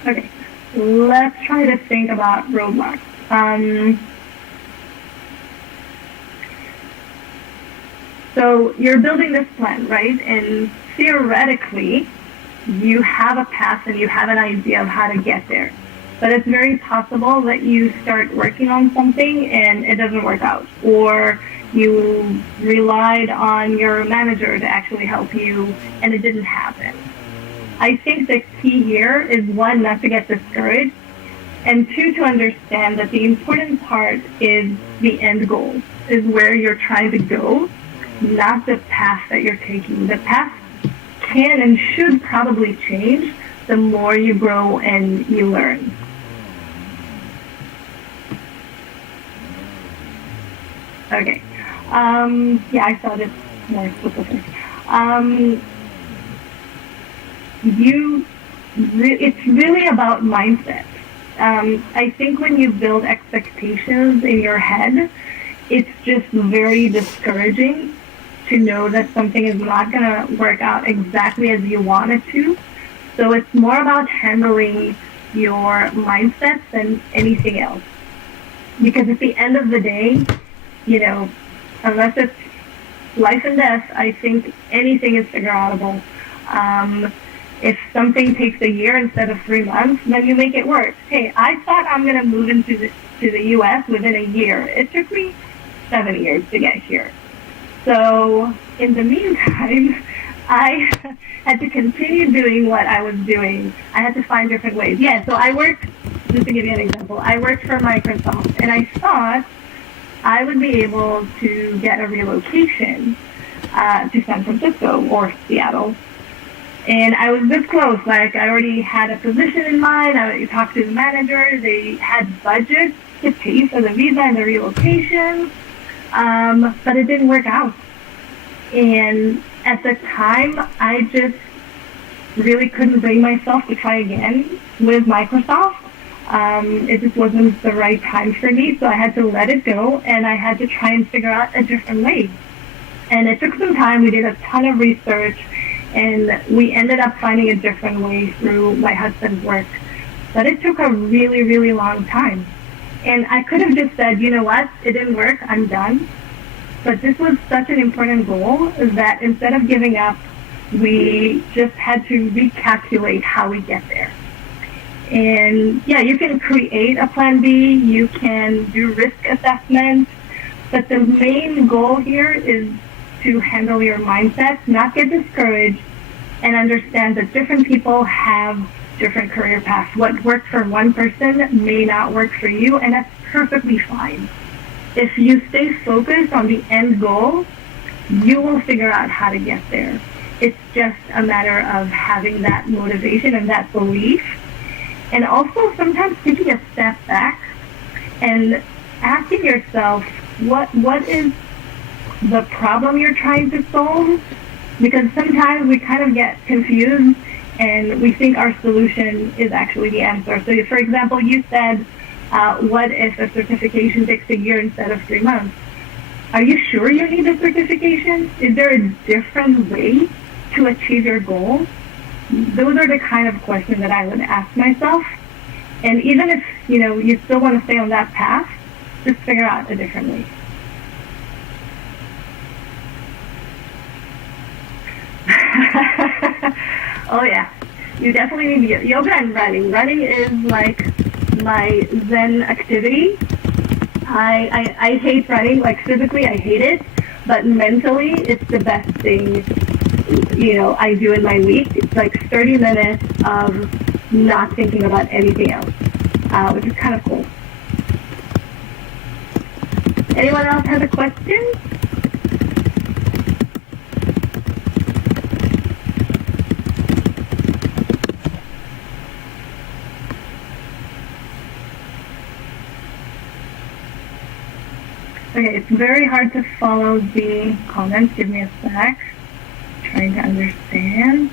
Okay, let's try to think about roadblocks. So you're building this plan, right? And theoretically, you have a path and you have an idea of how to get there. But it's very possible that you start working on something and it doesn't work out. Or you relied on your manager to actually help you and it didn't happen. I think the key here is, one, not to get discouraged, and two, to understand that the important part is the end goal, is where you're trying to go, not the path that you're taking. The path can and should probably change the more you grow and you learn. Okay. Yeah, I thought it's more specific. It's really about mindset. I think when you build expectations in your head, it's just very discouraging to know that something is not going to work out exactly as you want it to. So it's more about handling your mindset than anything else. Because at the end of the day, unless it's life and death, I think anything is figure outable. If something takes a year instead of 3 months, then you make it work. Hey, I thought I'm going to move into the U.S. within a year. It took me 7 years to get here. So in the meantime, I had to continue doing what I was doing. I had to find different ways. Yeah, so I worked, just to give you an example, I worked for Microsoft, and I thought I would be able to get a relocation to San Francisco or Seattle. And I was this close. Like, I already had a position in mind. I talked to the manager. They had budget to pay for the visa and the relocation. But it didn't work out. And at the time, I just really couldn't bring myself to try again with Microsoft. It just wasn't the right time for me, so I had to let it go, and I had to try and figure out a different way. And it took some time. We did a ton of research, and we ended up finding a different way through my husband's work. But it took a really, really long time. And I could have just said, you know what, it didn't work, I'm done. But this was such an important goal that instead of giving up, we just had to recalculate how we get there. And yeah, you can create a plan B, you can do risk assessments, but the main goal here is to handle your mindset, not get discouraged, and understand that different people have different career paths. What works for one person may not work for you, and that's perfectly fine. If you stay focused on the end goal, you will figure out how to get there. It's just a matter of having that motivation and that belief. And also sometimes taking a step back and asking yourself, what is the problem you're trying to solve? Because sometimes we kind of get confused and we think our solution is actually the answer. So for example, you said, what if a certification takes a year instead of 3 months? Are you sure you need a certification? Is there a different way to achieve your goal? Those are the kind of questions that I would ask myself. And even if you still want to stay on that path, just figure out a different way. Oh yeah, you definitely need yoga and running. Running is like my Zen activity. I hate running, like physically I hate it, but mentally it's the best thing I do in my week. It's like 30 minutes of not thinking about anything else, which is kind of cool. Anyone else have a question? Okay, it's very hard to follow the comments. Give me a sec. Trying to understand.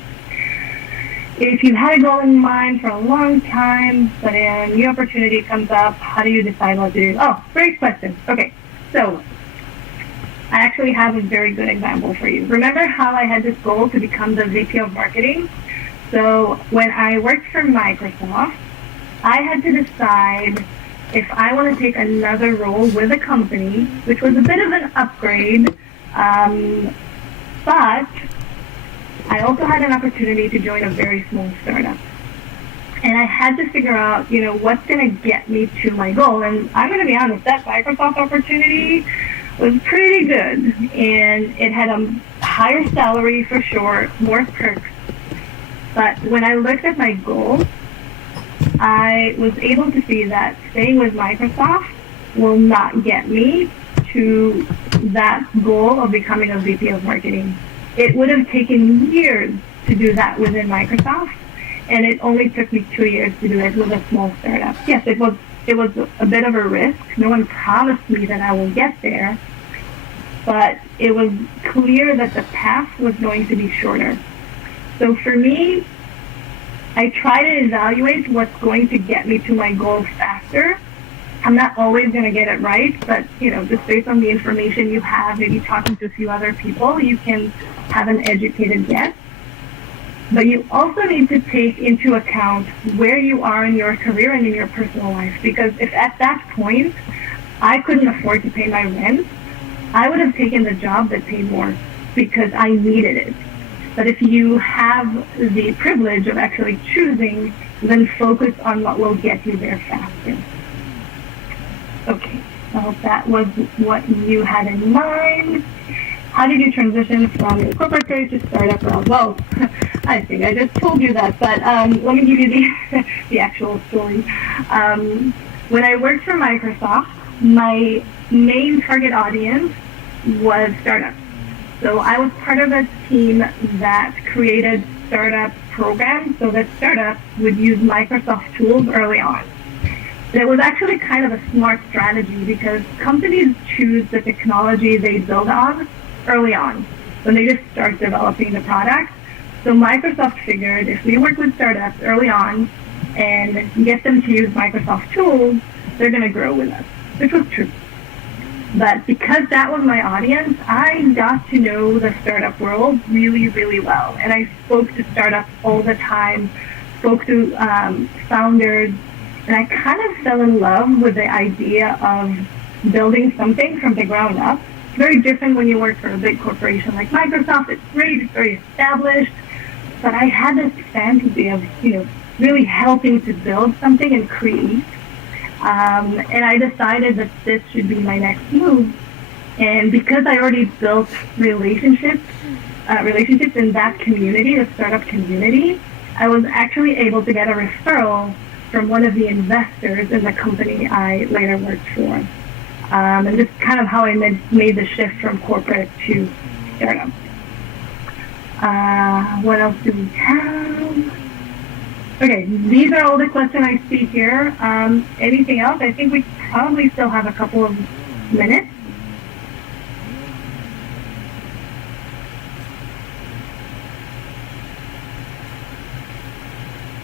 If you've had a goal in mind for a long time, but a new opportunity comes up, how do you decide what to do? Oh, great question. Okay, so I actually have a very good example for you. Remember how I had this goal to become the VP of marketing? So when I worked for Microsoft, I had to decide if I want to take another role with a company, which was a bit of an upgrade, but I also had an opportunity to join a very small startup. And I had to figure out, what's going to get me to my goal. And I'm going to be honest, that Microsoft opportunity was pretty good. And it had a higher salary for sure, more perks. But when I looked at my goal, I was able to see that staying with Microsoft will not get me to that goal of becoming a VP of marketing. It would have taken years to do that within Microsoft, and it only took me 2 years to do it with a small startup. Yes, it was a bit of a risk. No one promised me that I will get there, but it was clear that the path was going to be shorter. So for me, I try to evaluate what's going to get me to my goal faster. I'm not always going to get it right, but just based on the information you have, maybe talking to a few other people, you can have an educated guess. But you also need to take into account where you are in your career and in your personal life, because if at that point I couldn't afford to pay my rent, I would have taken the job that paid more because I needed it. But if you have the privilege of actually choosing, then focus on what will get you there faster. Okay, I hope that was what you had in mind. How did you transition from your corporate career to startup world? Well, I think I just told you that, but let me give you the actual story. When I worked for Microsoft, my main target audience was startups. So I was part of a team that created startup programs so that startups would use Microsoft tools early on. It was actually kind of a smart strategy because companies choose the technology they build on early on when they just start developing the product. So Microsoft figured if we work with startups early on and get them to use Microsoft tools, they're going to grow with us, which was true. But because that was my audience, I got to know the startup world really, really well. And I spoke to startups all the time, spoke to founders, and I kind of fell in love with the idea of building something from the ground up very different when you work for a big corporation like Microsoft. It's great, it's very established, but I had this fantasy of, really helping to build something and create. And I decided that this should be my next move. And because I already built relationships in that community, the startup community, I was actually able to get a referral from one of the investors in the company I later worked for. And this is kind of how I made the shift from corporate to startup. What else do we have? Okay, these are all the questions I see here. Anything else? I think we probably still have a couple of minutes.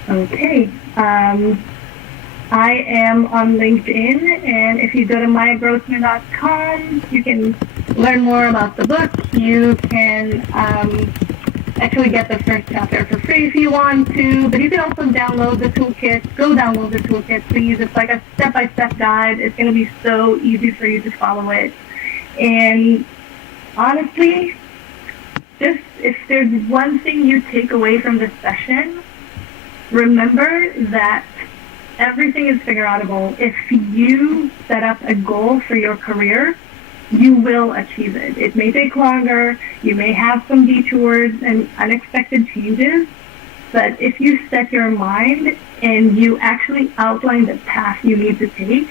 Okay. I am on LinkedIn, and if you go to mayagrossman.com, you can learn more about the book. You can actually get the first chapter for free if you want to, but you can also download the toolkit. Go download the toolkit, please. It's like a step-by-step guide. It's going to be so easy for you to follow it. And honestly, just if there's one thing you take away from this session, remember that everything is figureoutable. If you set up a goal for your career, you will achieve it. It may take longer, you may have some detours and unexpected changes, but if you set your mind and you actually outline the path you need to take,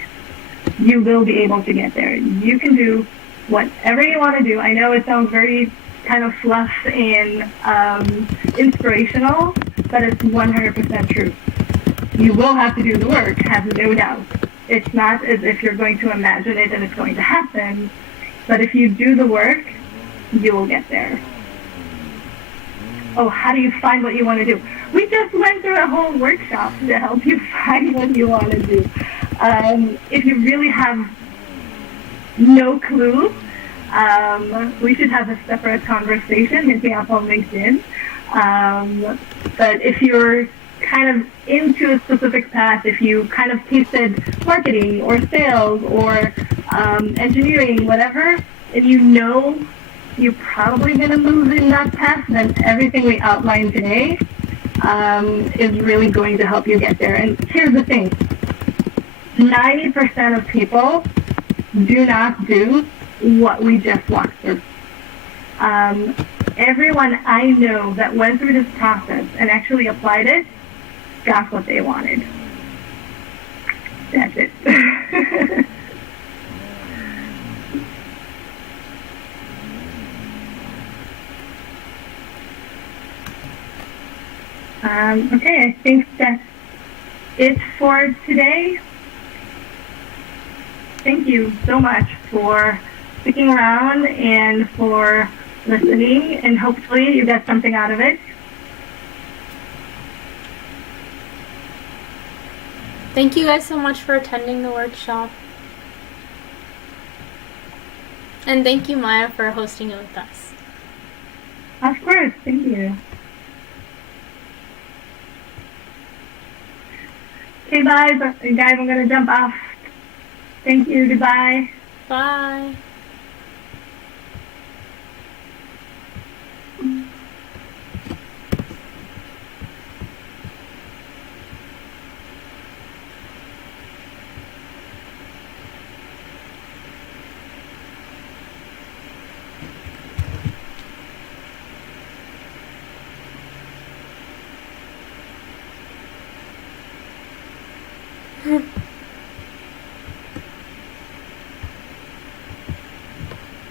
you will be able to get there. You can do whatever you want to do. I know it sounds very kind of fluff and inspirational, but it's 100% true. You will have to do the work, have no doubt. It's not as if you're going to imagine it and it's going to happen, but if you do the work, you will get there. Oh, how do you find what you want to do? We just went through a whole workshop to help you find what you want to do. If you really have no clue, we should have a separate conversation. Hit me up on LinkedIn. But if you're kind of into a specific path, if you kind of tasted marketing or sales or engineering, whatever, and you know you're probably going to move in that path, then everything we outlined today is really going to help you get there. And here's the thing. 90% of people do not do what we just walked through. Everyone I know that went through this process and actually applied it got what they wanted. That's it. Okay, I think that's it for today. Thank you so much for sticking around and for listening, and hopefully you get something out of it. Thank you guys so much for attending the workshop. And thank you, Maya, for hosting it with us. Of course, thank you. Okay, bye. Guys, I'm going to jump off. Thank you. Goodbye. Bye.